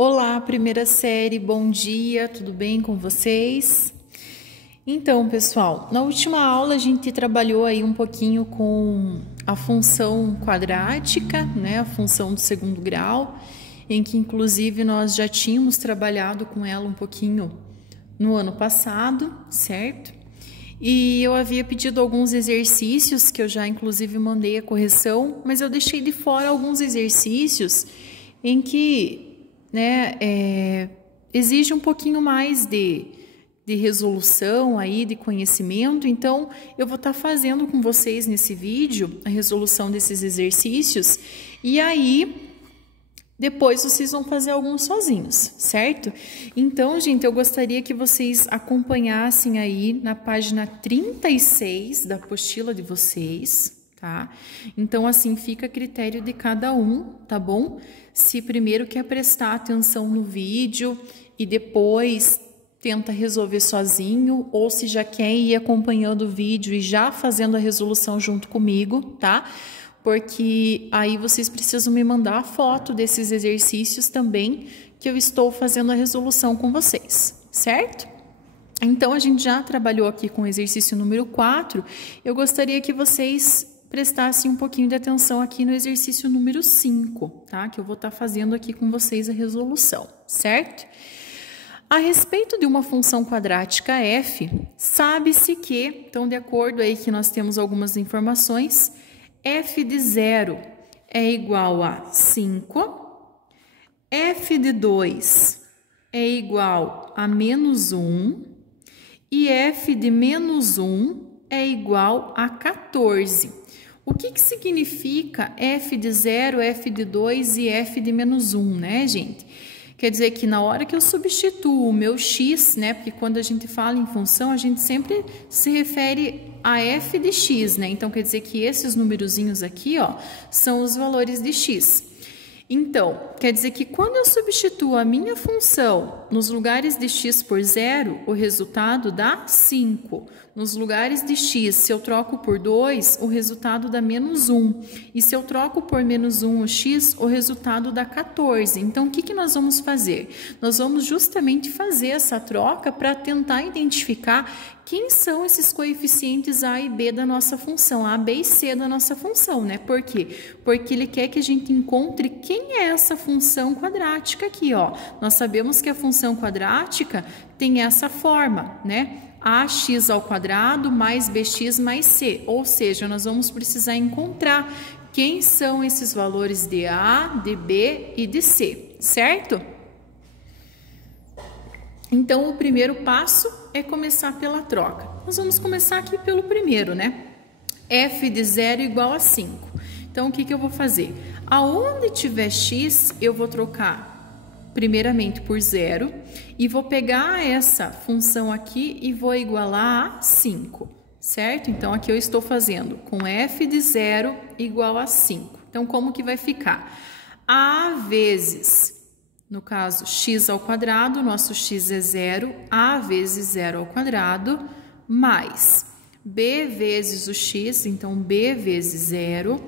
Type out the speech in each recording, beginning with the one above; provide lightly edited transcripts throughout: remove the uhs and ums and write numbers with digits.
Olá, primeira série, bom dia, tudo bem com vocês? Então, pessoal, na última aula a gente trabalhou aí um pouquinho com a função quadrática, né, a função do segundo grau, em que inclusive nós já tínhamos trabalhado com ela um pouquinho no ano passado, certo? E eu havia pedido alguns exercícios que eu já inclusive mandei a correção, mas eu deixei de fora alguns exercícios em que exige um pouquinho mais de resolução aí, de conhecimento. Então, eu vou estar fazendo com vocês nesse vídeo a resolução desses exercícios e aí depois vocês vão fazer alguns sozinhos, certo? Então, gente, eu gostaria que vocês acompanhassem aí na página 36 da apostila de vocês, tá? Então, assim, fica a critério de cada um, tá bom? Se primeiro quer prestar atenção no vídeo e depois tenta resolver sozinho, ou se já quer ir acompanhando o vídeo e já fazendo a resolução junto comigo, tá? Porque aí vocês precisam me mandar a foto desses exercícios também, que eu estou fazendo a resolução com vocês, certo? Então, a gente já trabalhou aqui com o exercício número 4, eu gostaria que vocês prestassem um pouquinho de atenção aqui no exercício número 5, tá? Que eu vou estar fazendo aqui com vocês a resolução, certo? A respeito de uma função quadrática f, sabe-se que, então, de acordo aí que nós temos algumas informações, f de 0 é igual a 5, f de 2 é igual a menos 1 e f de menos 1 é igual a 14. O que significa f de 0, f de 2 e f de menos 1, né, gente? Quer dizer que na hora que eu substituo o meu x, né, porque quando a gente fala em função, a gente sempre se refere a f de x, né? Então, quer dizer que esses numerozinhos aqui, ó, são os valores de x. Então, quer dizer que quando eu substituo a minha função nos lugares de x por 0, o resultado dá 5. Nos lugares de x, se eu troco por 2, o resultado dá menos 1. E se eu troco por menos 1 o x, o resultado dá 14. Então, o que nós vamos fazer? Nós vamos justamente fazer essa troca para tentar identificar quem são esses coeficientes a e b da nossa função, a, b e c da nossa função, né? Por quê? Porque ele quer que a gente encontre quem é essa função quadrática aqui, ó. Nós sabemos que a função quadrática tem essa forma, né? ax ao quadrado mais bx mais c, ou seja, nós vamos precisar encontrar quem são esses valores de a, de b e de c, certo? Então, o primeiro passo é começar pela troca. Nós vamos começar aqui pelo primeiro, né? f de 0 igual a 5. Então, o que eu vou fazer? Aonde tiver x, eu vou trocar primeiramente por 0 e vou pegar essa função aqui e vou igualar a 5, certo? Então, aqui eu estou fazendo com f de 0 igual a 5. Então, como que vai ficar? A vezes, no caso, x ao quadrado, nosso x é 0, a vezes 0 ao quadrado, mais b vezes o x, então b vezes 0,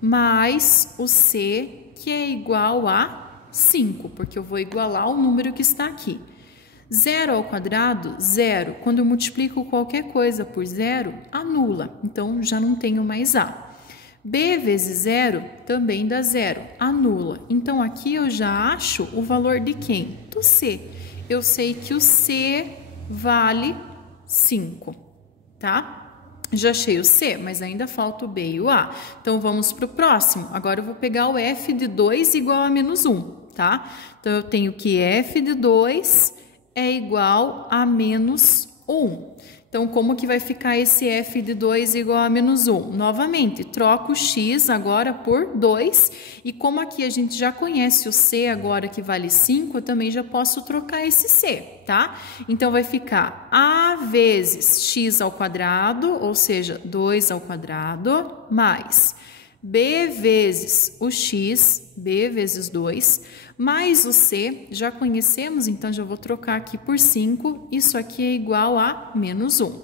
mais o c, que é igual a 5, porque eu vou igualar o número que está aqui. 0 ao quadrado, 0. Quando eu multiplico qualquer coisa por 0, anula. Então, já não tenho mais a. b vezes 0 também dá 0, anula. Então, aqui eu já acho o valor de quem? Do c. Eu sei que o c vale 5, tá? Já achei o C, mas ainda falta o B e o A. Então, vamos para o próximo. Agora, eu vou pegar o f de 2 igual a menos 1, tá? Então, eu tenho que f de 2 é igual a menos 1. Então, como que vai ficar esse f de 2 igual a menos 1? Novamente, troco o x agora por 2. E como aqui a gente já conhece o c agora que vale 5, eu também já posso trocar esse c, tá? Então, vai ficar a vezes x ao quadrado, ou seja, 2 ao quadrado, mais b vezes o x, b vezes 2, mais o c, já conhecemos, então já vou trocar aqui por 5, isso aqui é igual a menos 1,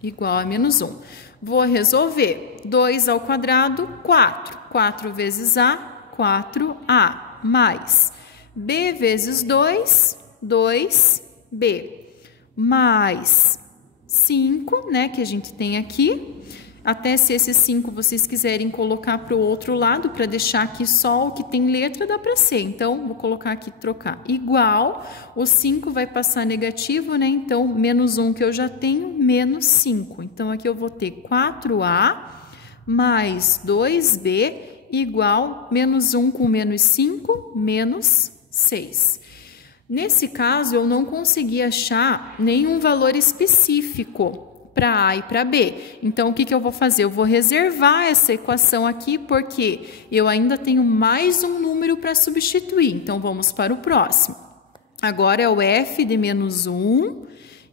igual a menos 1. Vou resolver, 2 ao quadrado, 4, 4 vezes a, 4a, mais B vezes 2, 2B, mais 5, né, que a gente tem aqui. Até se esses 5 vocês quiserem colocar para o outro lado, para deixar aqui só o que tem letra, dá para ser. Então, vou colocar aqui, trocar. Igual, o 5 vai passar negativo, né? Então, menos 1 que eu já tenho, menos 5. Então, aqui eu vou ter 4A mais 2B igual menos 1 com menos 5, menos 6. Nesse caso, eu não consegui achar nenhum valor específico para A e para B. Então, o que eu vou fazer? Eu vou reservar essa equação aqui, porque eu ainda tenho mais um número para substituir. Então, vamos para o próximo. Agora é o f de menos 1,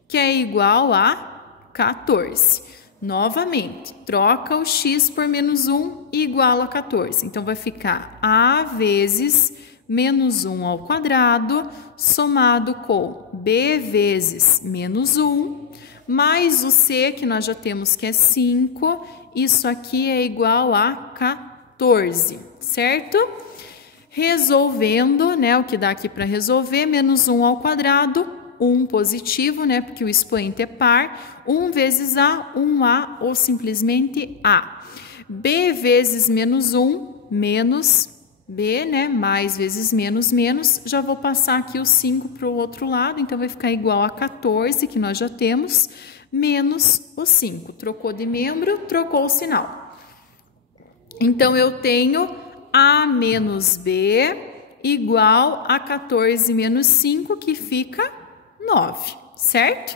que é igual a 14. Novamente, troca o x por menos 1 igual a 14. Então, vai ficar a vezes menos 1 ao quadrado, somado com b vezes menos 1, mais o c, que nós já temos que é 5, isso aqui é igual a 14, certo? Resolvendo, né, o que dá aqui para resolver, menos 1 ao quadrado, 1 positivo, né, porque o expoente é par, 1 vezes a, 1a ou simplesmente a. B vezes menos 1, menos B, né, mais vezes menos, menos, já vou passar aqui o 5 para o outro lado, então vai ficar igual a 14, que nós já temos, menos o 5. Trocou de membro, trocou o sinal. Então, eu tenho A menos B igual a 14 menos 5, que fica 9, certo?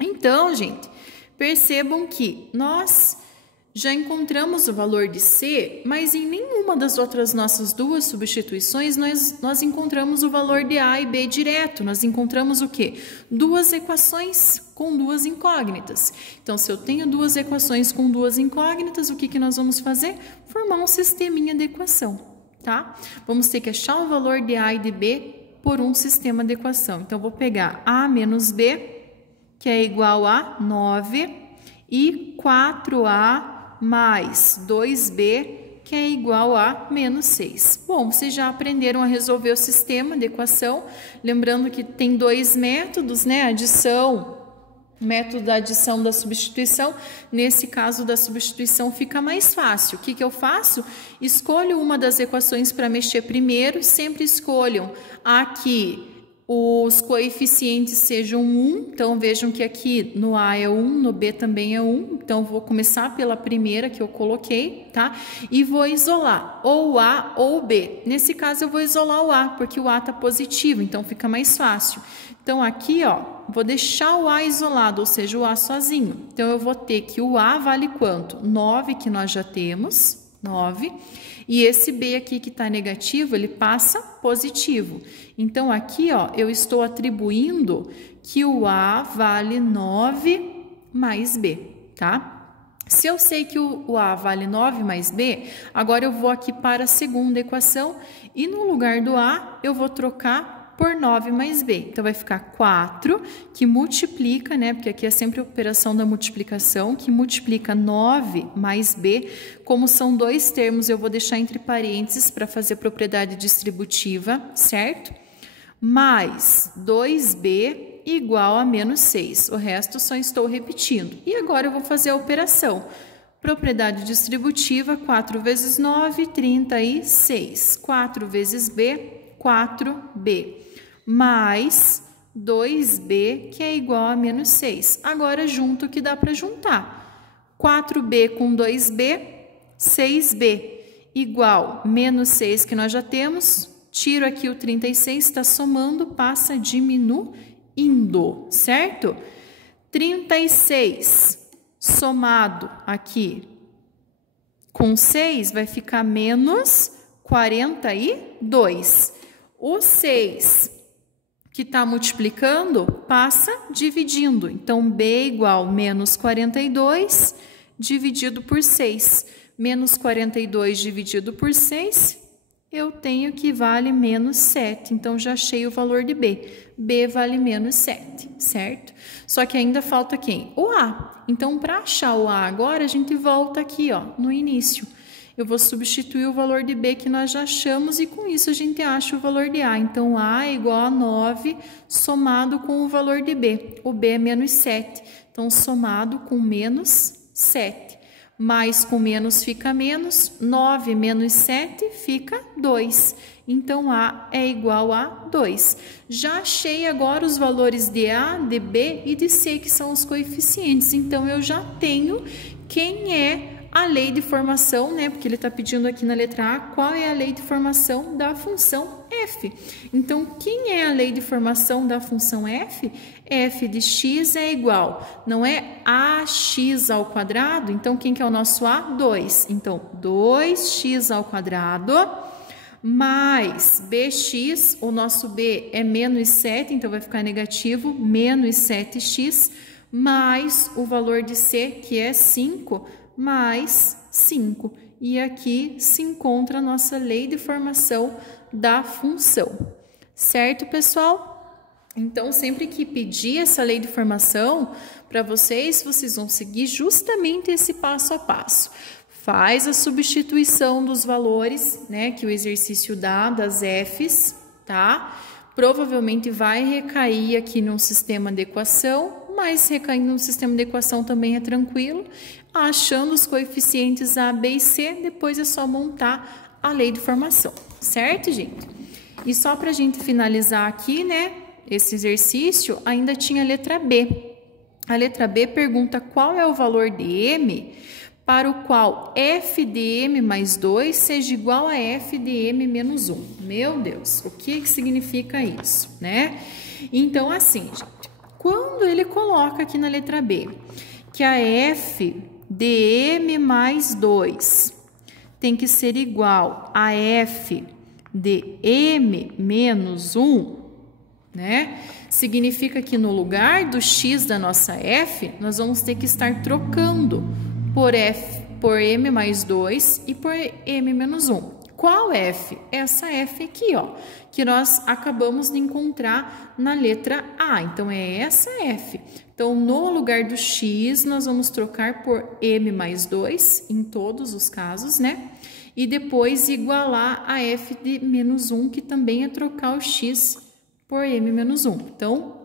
Então, gente, percebam que nós já encontramos o valor de C, mas em nenhuma das outras nossas duas substituições nós encontramos o valor de A e B direto. Nós encontramos o quê? Duas equações com duas incógnitas. Então, se eu tenho duas equações com duas incógnitas, o que nós vamos fazer? Formar um sisteminha de equação, tá? Vamos ter que achar o valor de A e de B por um sistema de equação. Então, vou pegar A menos B, que é igual a 9, e 4A mais 2B, que é igual a menos 6. Bom, vocês já aprenderam a resolver o sistema de equação, lembrando que tem dois métodos, né? Adição, método da adição, da substituição. Nesse caso da substituição fica mais fácil. O que eu faço? Escolho uma das equações para mexer primeiro, sempre escolham a que os coeficientes sejam 1, então vejam que aqui no A é 1, no B também é 1, então vou começar pela primeira que eu coloquei, tá? E vou isolar ou A ou B. Nesse caso eu vou isolar o A, porque o A está positivo, então fica mais fácil. Então aqui, ó, vou deixar o A isolado, ou seja, o A sozinho. Então eu vou ter que o A vale quanto? 9, que nós já temos, 9. E esse B aqui que está negativo, ele passa positivo. Então, aqui, ó, eu estou atribuindo que o A vale 9 mais B, tá? Se eu sei que o A vale 9 mais B, agora eu vou aqui para a segunda equação e no lugar do A, eu vou trocar por 9 mais B. Então, vai ficar 4, que multiplica, né? Porque aqui é sempre a operação da multiplicação, que multiplica 9 mais B. Como são dois termos, eu vou deixar entre parênteses para fazer propriedade distributiva, certo? Mais 2B igual a menos 6. O resto só estou repetindo. E agora eu vou fazer a operação. Propriedade distributiva, 4 vezes 9, 36. 4 vezes B, 4B, mais 2B, que é igual a menos 6. Agora, junto o que dá para juntar. 4B com 2B, 6B, igual menos 6, que nós já temos. Tiro aqui o 36, está somando, passa diminuindo, certo? 36 somado aqui com 6 vai ficar menos 42. O 6 que está multiplicando passa dividindo. Então, B igual menos 42 dividido por 6. Menos 42 dividido por 6, eu tenho que vale menos 7. Então, já achei o valor de B. B vale menos 7, certo? Só que ainda falta quem? O A. Então, para achar o A agora, a gente volta aqui, ó, no início. eu vou substituir o valor de B que nós já achamos e com isso a gente acha o valor de A. Então, A é igual a 9 somado com o valor de B. O B é menos 7. Então, somado com menos 7. Mais com menos fica menos. 9 menos 7 fica 2. Então, A é igual a 2. Já achei agora os valores de A, de B e de C, que são os coeficientes. Então, eu já tenho quem é a lei de formação, né? Porque ele está pedindo aqui na letra A qual é a lei de formação da função f. Então, quem é a lei de formação da função f? F de x é igual, não é ax ao quadrado? Então, quem que é o nosso A? 2. Então, 2x ao quadrado mais bx, o nosso b é menos 7, então vai ficar negativo, menos 7x, mais o valor de c, que é 5, mais 5. E aqui se encontra a nossa lei de formação da função. Certo, pessoal? Então, sempre que pedir essa lei de formação para vocês, vocês vão seguir justamente esse passo a passo. Faz a substituição dos valores, né, que o exercício dá, das Fs, tá? Provavelmente vai recair aqui num sistema de equação, mas recaindo no sistema de equação também é tranquilo. Achando os coeficientes A, B e C, depois é só montar a lei de formação, certo, gente? E só para a gente finalizar aqui, né, esse exercício, ainda tinha a letra B. A letra B pergunta qual é o valor de M para o qual f de m mais 2 seja igual a f de m menos 1. Meu Deus, o que significa isso, né? Então, assim, gente, quando ele coloca aqui na letra B que a f de m mais 2 tem que ser igual a f de m menos 1, né? Significa que no lugar do x da nossa f, nós vamos ter que estar trocando por m mais 2 e por m menos 1. Qual f? Essa f aqui, ó, que nós acabamos de encontrar na letra A. Então, é essa f. Então, no lugar do x, nós vamos trocar por m mais 2, em todos os casos, né? E depois igualar a f de menos 1, que também é trocar o x por m menos 1. Então,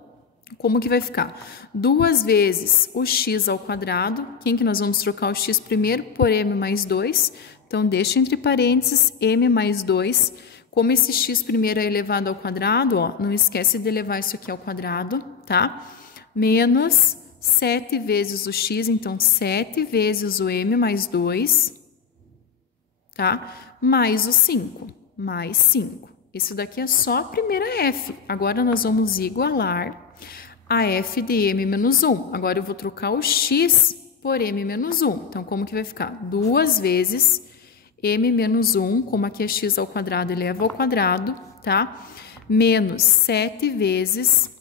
como que vai ficar? 2 vezes o x ao quadrado. Quem que nós vamos trocar o x primeiro? Por m mais 2. Então, deixa entre parênteses m mais 2. Como esse x primeiro é elevado ao quadrado, ó, não esquece de elevar isso aqui ao quadrado, tá? Menos 7 vezes o x, então 7 vezes o m mais 2, tá? Mais o 5, mais 5. Isso daqui é só a primeira f. Agora, nós vamos igualar a f de m menos 1. Agora, eu vou trocar o x por m menos 1. Então, como que vai ficar? 2 vezes m menos 1, como aqui é x ao quadrado, eleva ao quadrado, tá? Menos 7 vezes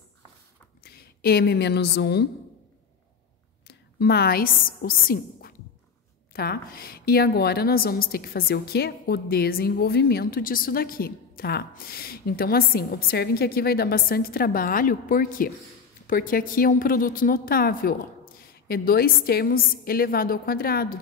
m menos 1, mais o 5, tá? E agora, nós vamos ter que fazer o quê? O desenvolvimento disso daqui, tá? Então, assim, observem que aqui vai dar bastante trabalho, por quê? Porque aqui é um produto notável, ó. É 2 termos elevado ao quadrado.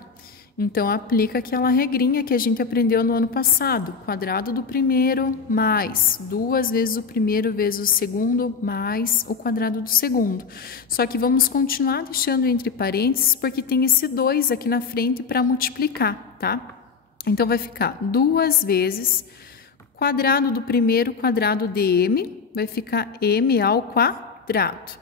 Então, aplica aquela regrinha que a gente aprendeu no ano passado. Quadrado do primeiro mais 2 vezes o primeiro vezes o segundo mais o quadrado do segundo. Só que vamos continuar deixando entre parênteses porque tem esse 2 aqui na frente para multiplicar, tá? Então, vai ficar 2 vezes quadrado do primeiro quadrado de m, vai ficar m ao quadrado,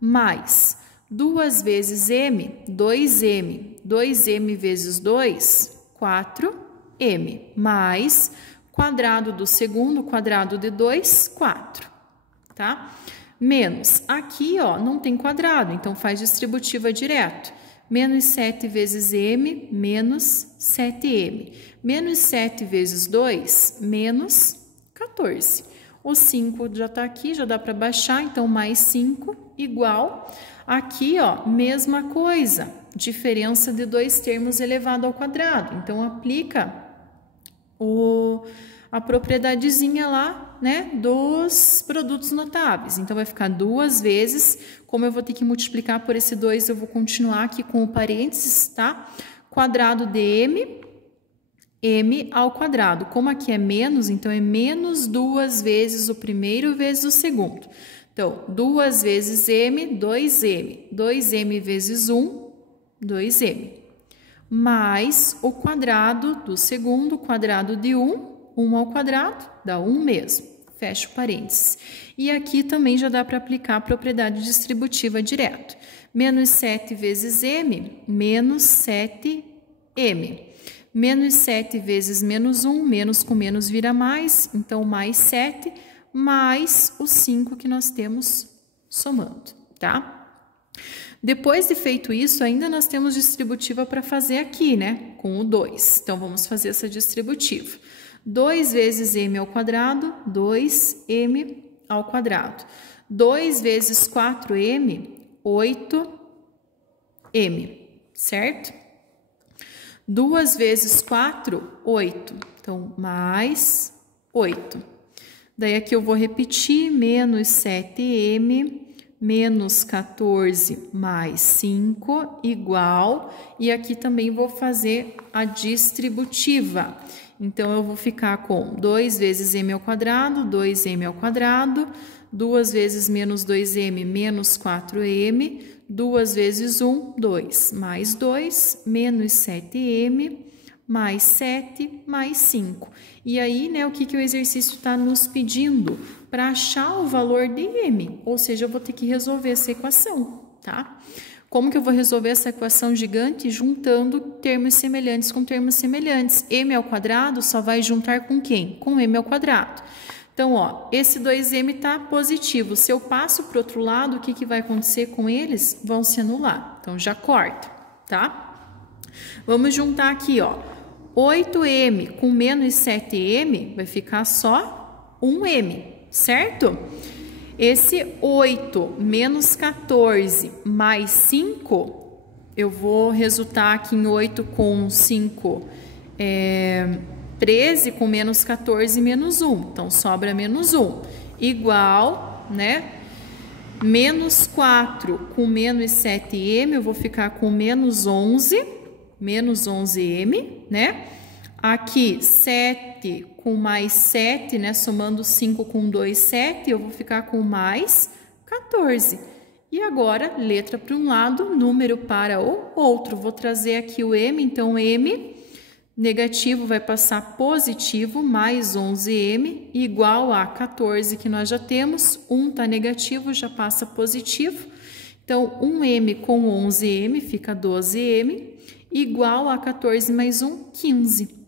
mais 2 vezes m, 2m, 2m vezes 2, 4m, mais quadrado do segundo quadrado de 2, 4, tá? Menos, aqui, ó, não tem quadrado, então faz distributiva direto. Menos 7 vezes m, menos 7m. Menos 7 vezes 2, menos 14. O 5 já está aqui, já dá para baixar, então mais 5 igual. Aqui, ó, mesma coisa, diferença de 2 termos elevado ao quadrado. Então, aplica a propriedadezinha lá, né, dos produtos notáveis. Então, vai ficar 2 vezes, como eu vou ter que multiplicar por esse 2, eu vou continuar aqui com o parênteses, tá? Quadrado de m m ao quadrado. Como aqui é menos, então é menos 2 vezes o primeiro vezes o segundo. Então, 2 vezes m, 2m. 2m vezes 1, 2m. Mais o quadrado do segundo, quadrado de 1, 1 ao quadrado, dá 1 mesmo. Fecha o parênteses. E aqui também já dá para aplicar a propriedade distributiva direto. Menos 7 vezes m, menos 7m. Menos 7 vezes menos 1, menos com menos vira mais, então mais 7, mais o 5 que nós temos somando, tá? Depois de feito isso, ainda nós temos distributiva para fazer aqui, né? Com o 2. Então, vamos fazer essa distributiva. 2 vezes m ao quadrado, 2m ao quadrado. 2 vezes 4m, 8m, certo? 2 vezes 4, 8. Então, mais 8. Daí, aqui eu vou repetir, menos 7m, menos 14 mais 5, igual. E aqui também vou fazer a distributiva. Então, eu vou ficar com 2 vezes m ao quadrado, 2m ao quadrado. 2 vezes menos 2m, menos 4m. 2 vezes 1, 2. Mais 2, menos 7m, mais 7, mais 5. E aí, né, o que o exercício está nos pedindo? Para achar o valor de m, ou seja, eu vou ter que resolver essa equação, tá? Como que eu vou resolver essa equação gigante? Juntando termos semelhantes com termos semelhantes. M ao quadrado só vai juntar com quem? Com m ao quadrado. Então, ó, esse 2m está positivo. Se eu passo para o outro lado, o que vai acontecer com eles? Vão se anular. Então, já corta, tá? Vamos juntar aqui, ó. 8m com menos 7m vai ficar só 1m, certo? Esse 8 menos 14 mais 5, eu vou resultar aqui em 8 com 5, 13 com menos 14 menos 1. Então, sobra menos 1. Igual, né? Menos 4 com menos 7m, eu vou ficar com menos 11, menos 11m, né? Aqui, 7 com mais 7, né? Somando 5 com 2, 7, eu vou ficar com mais 14. E agora, letra para um lado, número para o outro. Vou trazer aqui o m, então m negativo vai passar positivo, mais 11m, igual a 14 que nós já temos. 1 está negativo, já passa positivo. Então, 1m com 11m fica 12m, igual a 14 mais 1, 15.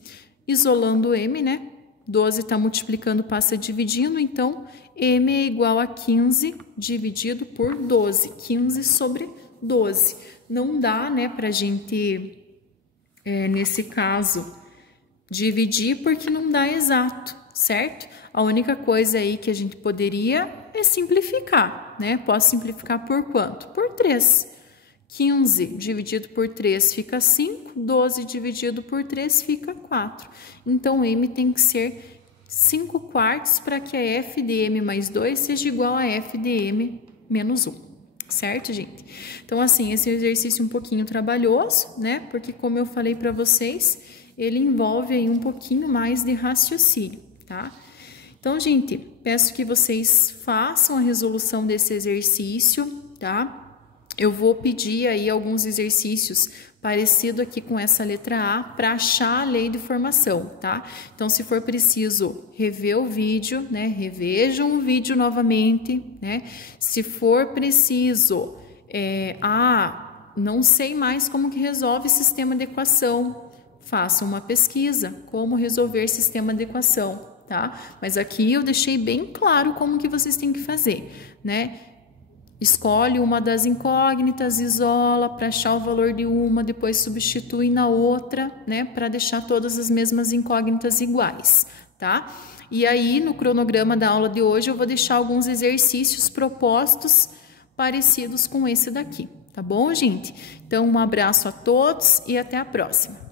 Isolando o m, né? 12 está multiplicando, passa dividindo, então m é igual a 15 dividido por 12. 15 sobre 12. Não dá, né, para a gente, nesse caso, dividir porque não dá exato, certo? A única coisa aí que a gente poderia é simplificar, né? Posso simplificar por quanto? Por 3. 15 dividido por 3 fica 5, 12 dividido por 3 fica 4. Então, m tem que ser 5 quartos para que a f de m mais 2 seja igual a f de m menos 1. Certo, gente? Então, assim, esse é um exercício um pouquinho trabalhoso, né? Porque, como eu falei para vocês, ele envolve aí um pouquinho mais de raciocínio, tá? Então, gente, peço que vocês façam a resolução desse exercício, tá? Eu vou pedir aí alguns exercícios parecido aqui com essa letra A para achar a lei de formação, tá? Então, se for preciso rever o vídeo, né? Revejam o vídeo novamente, né? Se for preciso, não sei mais como que resolve sistema de equação, faça uma pesquisa, como resolver sistema de equação, tá? Mas aqui eu deixei bem claro como que vocês têm que fazer, né? Escolhe uma das incógnitas, isola para achar o valor de uma, depois substitui na outra, né, para deixar todas as mesmas incógnitas iguais, tá? E aí, no cronograma da aula de hoje, eu vou deixar alguns exercícios propostos parecidos com esse daqui, tá bom, gente? Então, um abraço a todos e até a próxima.